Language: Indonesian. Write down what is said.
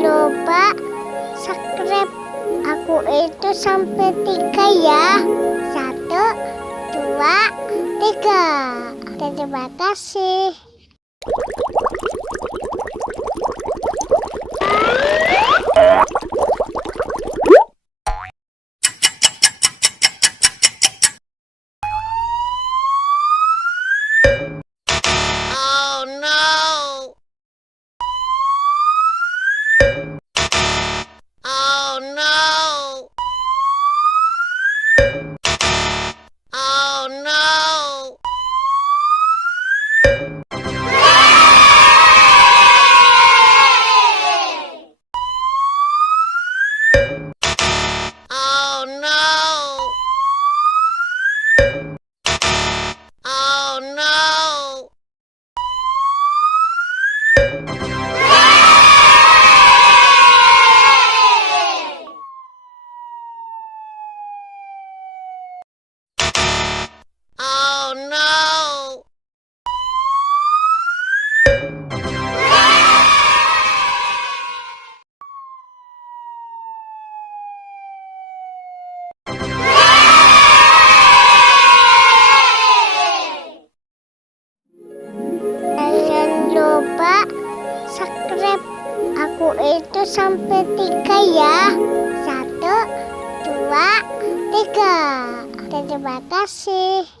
lupa subscribe aku itu sampai 3 ya. 1, 2, 3. Terima kasih. Jangan lupa subscribe aku itu sampai 3 ya. 1, 2, 3. Terima kasih.